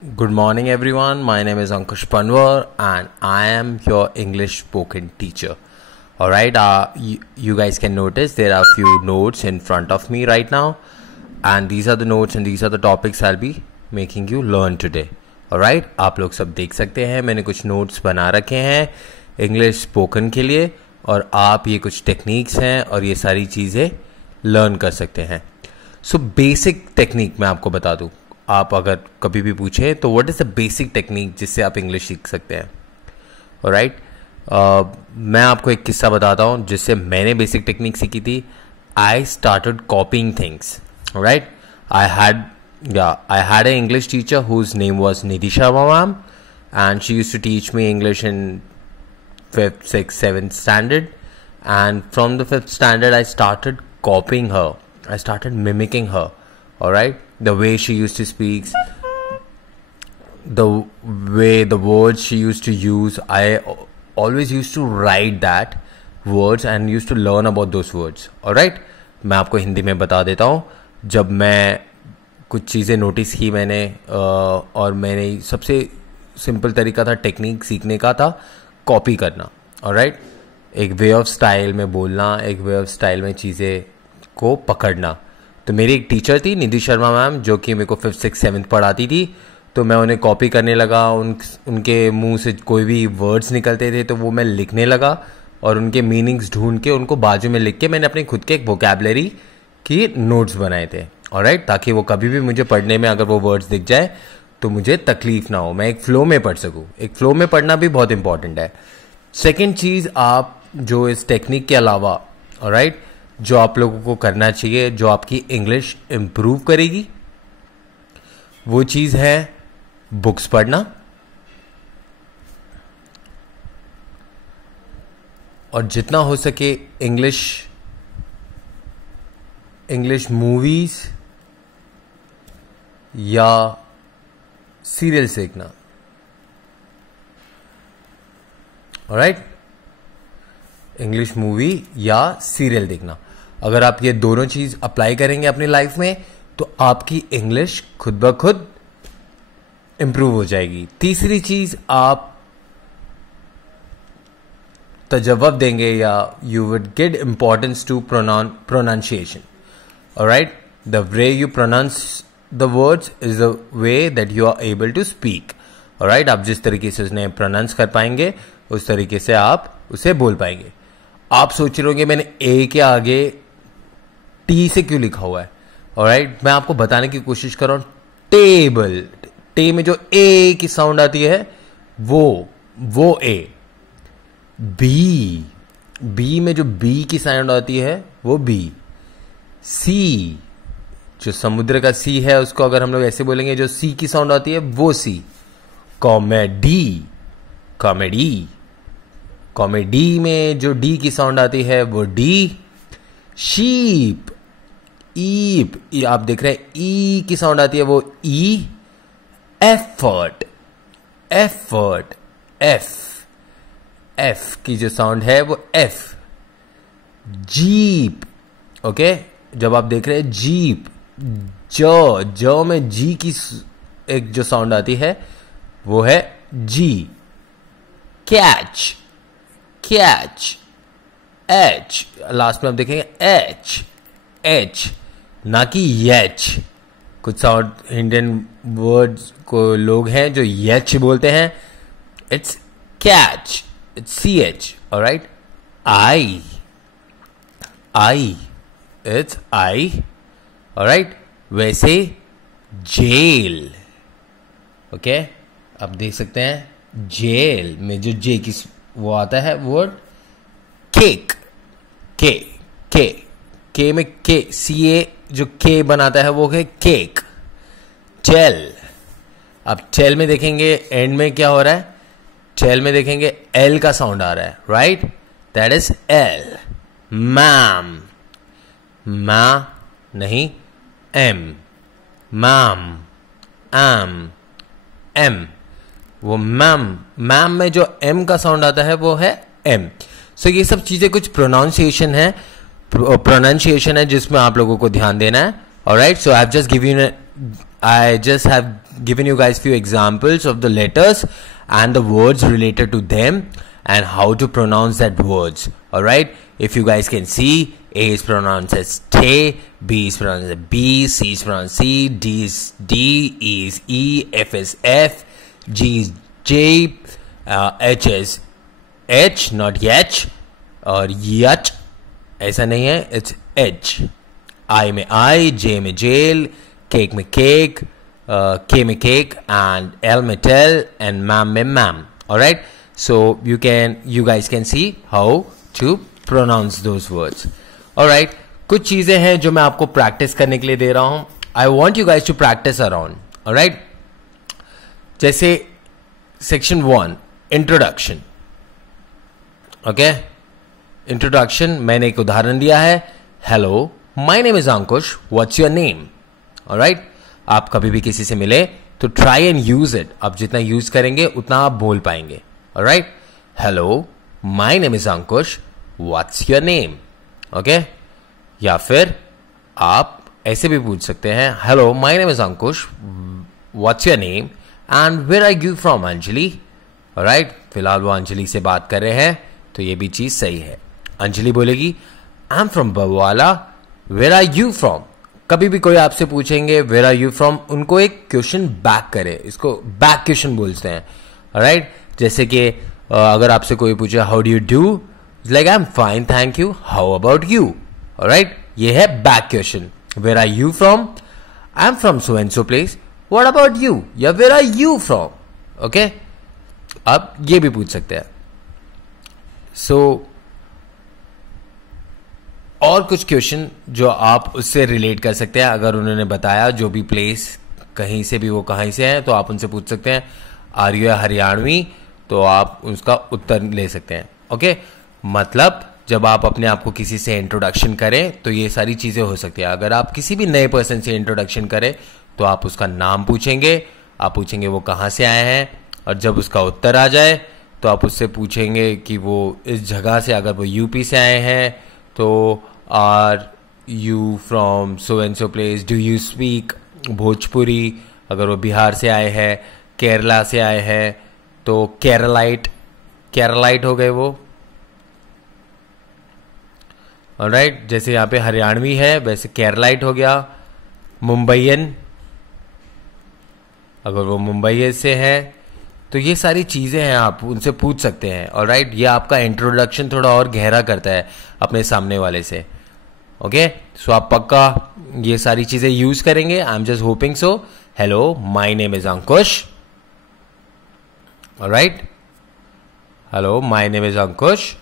Good morning, everyone. My name is Ankush Panwar, and I am your English spoken teacher. All right. You guys can notice there are a few notes in front of me right now, and these are the notes and these are the topics I'll be making you learn today. All right. आप लोग सब देख सकते हैं मैंने कुछ notes बना रखे हैं English spoken के लिए, और आप ये कुछ techniques हैं और ये सारी चीज़ें learn कर सकते हैं. So basic technique मैं आपको बता दूँ. आप अगर कभी भी पूछें तो what is the basic technique जिससे आप इंग्लिश सीख सकते हैं. ऑलराइट, मैं आपको एक किस्सा बताता हूँ जिससे मैंने बेसिक टेक्निक सीखी थी. I started copying things. Alright, I had a English teacher whose name was Nidhi Sharma ma'am, and she used to teach me English in 5th, 6th, 7th standard, and from the 5th standard I started copying her. I started mimicking her. All right, the way she used to speak, the way the words she used to use, I always used to write that words and used to learn about those words. All right, मैं आपको हिंदी में बता देता हूँ. जब मैं कुछ चीज़ें नोटिस की मैंने और मैंने सबसे सिंपल तरीका था टेक्निक सीखने का था कॉपी करना. ऑलराइट, एक वे ऑफ स्टाइल में बोलना, एक वे ऑफ स्टाइल में चीज़ें को पकड़ना. तो मेरी एक टीचर थी निधि शर्मा मैम, जो कि मेरे को 5th, 6th, 7th पढ़ाती थी. तो मैं उन्हें कॉपी करने लगा. उनके मुंह से कोई भी वर्ड्स निकलते थे तो वो मैं लिखने लगा, और उनके मीनिंग्स ढूंढ के उनको बाजू में लिख के मैंने अपने खुद के एक वोकैबुलरी की नोट्स बनाए थे. ऑलराइट, ताकि वो कभी भी मुझे पढ़ने में अगर वो वर्ड्स दिख जाए तो मुझे तकलीफ ना हो, मैं एक फ्लो में पढ़ सकूँ. एक फ्लो में पढ़ना भी बहुत इंपॉर्टेंट है. सेकेंड चीज़, आप जो इस टेक्निक के अलावा ऑलराइट जो आप लोगों को करना चाहिए, जो आपकी इंग्लिश इम्प्रूव करेगी, वो चीज़ है बुक्स पढ़ना. और जितना हो सके इंग्लिश मूवीज या सीरियल्स देखना. ऑलराइट, इंग्लिश मूवी या सीरियल देखना. अगर आप ये दोनों चीज अप्लाई करेंगे अपनी लाइफ में तो आपकी इंग्लिश खुद ब खुद इंप्रूव हो जाएगी. तीसरी चीज, आप तजव्वुद देंगे या you would give importance to pronunciation. Alright, the way you pronounce the words is the way that you are able to speak. Alright, आप जिस तरीके से उसने प्रोनाउंस कर पाएंगे उस तरीके से आप उसे बोल पाएंगे. आप सोच रहे होंगे मैंने ए के आगे टी से क्यों लिखा हुआ है. ऑलराइट, मैं आपको बताने की कोशिश कर रहा हूं. टेबल, टे में जो ए की साउंड आती है वो ए. बी में जो बी की साउंड आती है वो बी. सी, जो समुद्र का सी है उसको अगर हम लोग ऐसे बोलेंगे, जो सी की साउंड आती है वो सी. कॉमेडी में जो डी की साउंड आती है वो डी. शीप, ईप, आप देख रहे हैं ई की साउंड आती है वो ई. एफर्ट, एफ की जो साउंड है वो एफ. जीप, ओके, जब आप देख रहे हैं जीप, ज में जी की एक जो साउंड आती है वो है जी. कैच, एच, लास्ट में आप देखेंगे एच, ना कि येच. कुछ साउथ इंडियन वर्ड्स को लोग हैं जो येच बोलते हैं. It's catch, it's CH. Alright, I, it's I. Alright, वैसे जेल, ओके, आप देख सकते हैं जेल में जो जे की वो आता है वर्ड. केक, के में के, CA जो के बनाता है वो है केक. टेल, अब टेल में देखेंगे एंड में क्या हो रहा है. टेल में देखेंगे एल का साउंड आ रहा है. Right, that is L. Ma'am, नहीं एम. मैम, एम, वो मैम में जो एम का साउंड आता है वो है एम. सो ये सब चीजें कुछ प्रोनाउंसिएशन है जिसमें आप लोगों को ध्यान देना है. Alright, so I just have given you guys few examples of the letters and the words related to them and how to pronounce that words. All right, if you guys can see, A is pronounced as T, B is pronounced as B, C is pronounced C, D is D, E is E, F is F, G is J, H is H, not H, और Yach ऐसा नहीं है, it's H. I में I, J में jail, cake में cake, K में cake, and L में tell, and ma'am में ma'am. Alright, so you guys can see how to pronounce those words. Alright, कुछ चीजें हैं जो मैं आपको प्रैक्टिस करने के लिए दे रहा हूं. I want you guys to practice around. Alright, जैसे section 1 introduction. Okay, introduction, मैंने एक उदाहरण दिया है. Hello, my name is Ankush. What's your name? Alright, आप कभी भी किसी से मिले तो try and use it. आप जितना यूज करेंगे उतना आप बोल पाएंगे. Alright, hello, my name is Ankush. What's your name? Okay, या फिर आप ऐसे भी पूछ सकते हैं. Hello, my name is Ankush. What's your name? And where are you from, Anjali? Alright, फिलहाल वो अंजलि से बात कर रहे हैं तो ये भी चीज सही है. अंजलि बोलेगी I'm from बवाला. Where are you from? कभी भी कोई आपसे पूछेंगे Where are you from, उनको एक क्वेश्चन बैक करे. इसको बैक क्वेश्चन बोलते हैं. राइट, जैसे कि अगर आपसे कोई पूछे How do you do? Like I'm fine, thank you. How about you? Right, ये है back question. Where are you from? I'm from so and so place. What about you? या Where are you from? Okay, अब ये भी पूछ सकते हैं. So और कुछ क्वेश्चन जो आप उससे रिलेट कर सकते हैं. अगर उन्होंने बताया जो भी प्लेस, कहीं से भी वो कहीं से हैं, तो आप उनसे पूछ सकते हैं आर यू हरियाणवी, तो आप उसका उत्तर ले सकते हैं. ओके, मतलब जब आप अपने आप को किसी से इंट्रोडक्शन करें तो ये सारी चीजें हो सकती है. अगर आप किसी भी नए पर्सन से इंट्रोडक्शन करें तो आप उसका नाम पूछेंगे, आप पूछेंगे वो कहाँ से आए हैं, और जब उसका उत्तर आ जाए तो आप उससे पूछेंगे कि वो इस जगह से, अगर वो यूपी से आए हैं तो are you from so and so place, do you speak Bhojpuri. अगर वो बिहार से आए हैं, केरला से आए हैं तो केरलाइट हो गए वो. ऑलराइट, जैसे यहाँ पे हरियाणवी है वैसे केरलाइट हो गया. मुंबईयन, अगर वो मुंबई से है तो ये सारी चीजें हैं, आप उनसे पूछ सकते हैं. ऑलराइट, ये आपका इंट्रोडक्शन थोड़ा और गहरा करता है अपने सामने वाले से. ओके, सो आप पक्का ये सारी चीजें यूज करेंगे. I am just hoping so. Hello, my name is Ankush. Alright, hello, my name is Ankush.